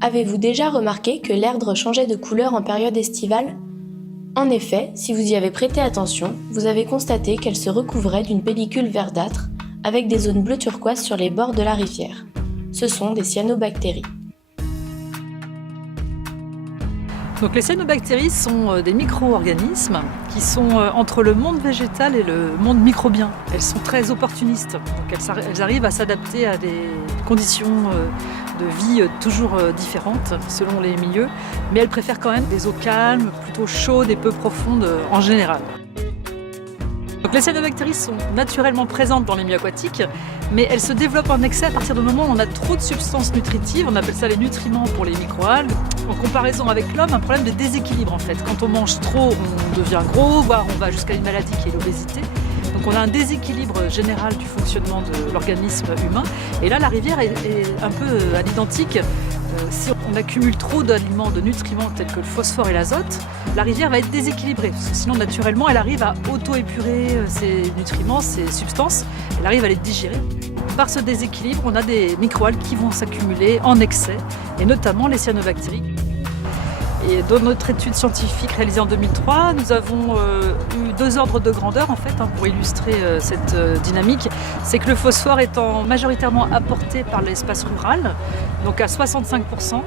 Avez-vous déjà remarqué que l'Erdre changeait de couleur en période estivale ? En effet, si vous y avez prêté attention, vous avez constaté qu'elle se recouvrait d'une pellicule verdâtre avec des zones bleu turquoise sur les bords de la rivière. Ce sont des cyanobactéries. Donc les cyanobactéries sont des micro-organismes qui sont entre le monde végétal et le monde microbien. Elles sont très opportunistes, donc elles arrivent à s'adapter à des conditions de vie toujours différentes selon les milieux, mais elles préfèrent quand même des eaux calmes, plutôt chaudes et peu profondes en général. Donc les cyanobactéries sont naturellement présentes dans les milieux aquatiques, mais elles se développent en excès à partir du moment où on a trop de substances nutritives, on appelle ça les nutriments pour les microalgues. En comparaison avec l'homme, un problème de déséquilibre en fait. Quand on mange trop, on devient gros, voire on va jusqu'à une maladie qui est l'obésité. Donc on a un déséquilibre général du fonctionnement de l'organisme humain. Et là, la rivière est un peu à l'identique. Si on accumule trop d'aliments, de nutriments tels que le phosphore et l'azote, la rivière va être déséquilibrée. Parce que sinon, naturellement, elle arrive à auto-épurer ces nutriments, ces substances. Elle arrive à les digérer. Par ce déséquilibre, on a des microalgues qui vont s'accumuler en excès, et notamment les cyanobactéries. Et dans notre étude scientifique réalisée en 2003, nous avons eu 2 ordres de grandeur en fait, pour illustrer cette dynamique. C'est que le phosphore étant majoritairement apporté par l'espace rural, donc à 65%,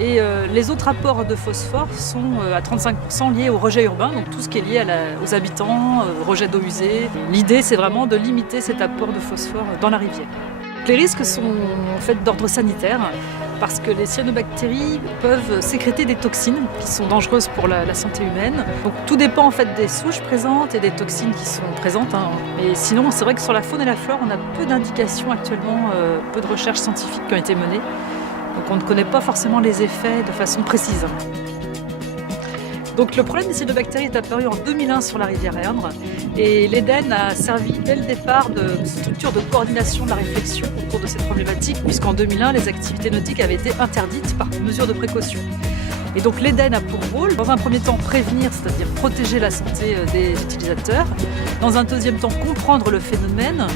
et les autres apports de phosphore sont à 35% liés au rejet urbain, donc tout ce qui est lié aux habitants, au rejet d'eau usée. L'idée, c'est vraiment de limiter cet apport de phosphore dans la rivière. Les risques sont en fait d'ordre sanitaire, parce que les cyanobactéries peuvent sécréter des toxines qui sont dangereuses pour la santé humaine. Donc tout dépend en fait des souches présentes et des toxines qui sont présentes. Et sinon, c'est vrai que sur la faune et la flore, on a peu d'indications actuellement, peu de recherches scientifiques qui ont été menées. Donc on ne connaît pas forcément les effets de façon précise. Donc le problème des cyanobactéries est apparu en 2001 sur la rivière Erdre, et l'Eden a servi dès le départ de structure de coordination de la réflexion autour de cette problématique, puisqu'en 2001 les activités nautiques avaient été interdites par mesure de précaution. Et donc l'Eden a pour rôle, dans un premier temps, prévenir, c'est-à-dire protéger la santé des utilisateurs, dans un deuxième temps, comprendre le phénomène,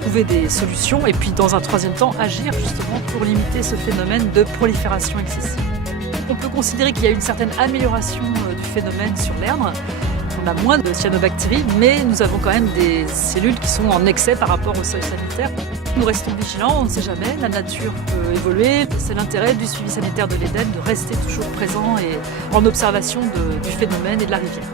trouver des solutions, et puis dans un troisième temps, agir justement pour limiter ce phénomène de prolifération excessive. On peut considérer qu'il y a une certaine amélioration du phénomène sur l'Erdre. On a moins de cyanobactéries, mais nous avons quand même des cellules qui sont en excès par rapport au seuil sanitaire. Nous restons vigilants, on ne sait jamais, la nature peut évoluer. C'est l'intérêt du suivi sanitaire de l'Eden de rester toujours présent et en observation du phénomène et de la rivière.